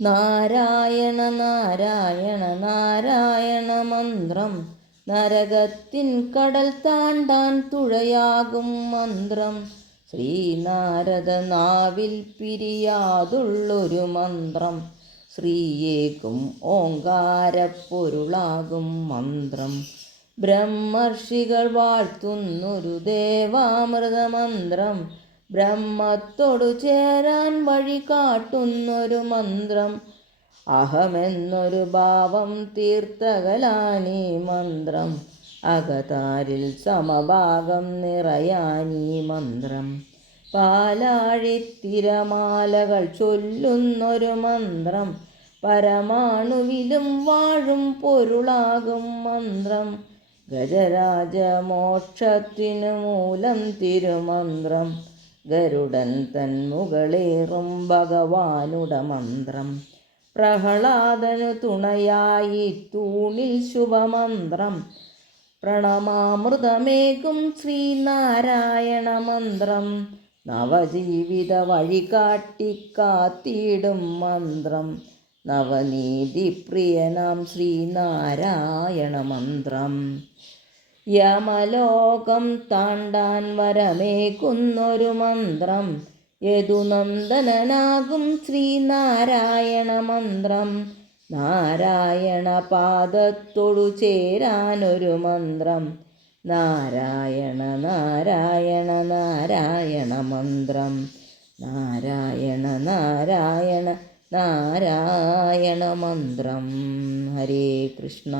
നാരായണ നാരായണ നാരായണ മന്ത്രം നരകത്തിൻ കടൽ താണ്ടാൻ തുഴയാകും മന്ത്രം. ശ്രീനാരദ നാവിൽ പിരിയാതുള്ളൊരു മന്ത്രം. ശ്രീയേക്കും ഓങ്കാരപ്പൊരുളാകും മന്ത്രം. ബ്രഹ്മർഷികൾ വാഴ്ത്തുന്നൊരു ദേവാമൃതമന്ത്രം. ബ്രഹ്മത്തോടു ചേരാൻ വഴി കാട്ടുന്നൊരു മന്ത്രം. അഹമെന്നൊരു ഭാവം തീർത്തകലാനീ മന്ത്രം. അകതാരിൽ സമഭാഗം നിറയാനീ മന്ത്രം. പാലാഴിത്തിരമാലകൾ ചൊല്ലുന്നൊരു മന്ത്രം. പരമാണുവിലും വാഴും പൊരുളാകും മന്ത്രം. ഗജരാജമോക്ഷത്തിനു മൂലം തിരുമന്ത്രം. ഗരുഡൻ തൻ മുകളേറും ഭഗവാനുട മന്ത്രം. പ്രഹ്ലാദനു തുണയായി തൂണിൽ ശുഭമന്ത്രം. പ്രണമാമൃതമേകും ശ്രീനാരായണ മന്ത്രം. നവജീവിത വഴികാട്ടി കാത്തിടും മന്ത്രം. നവനീതിപ്രിയനാം ശ്രീനാരായണ മന്ത്രം. യമലോകം താണ്ടാൻ വരമേകുന്നൊരു മന്ത്രം. യദുനന്ദനനാകും ശ്രീനാരായണ മന്ത്രം. നാരായണ പാദത്തൊടു ചേരാനൊരു മന്ത്രം. നാരായണ നാരായണ നാരായണ മന്ത്രം. നാരായണ നാരായണ നാരായണ മന്ത്രം. ഹരേ കൃഷ്ണ.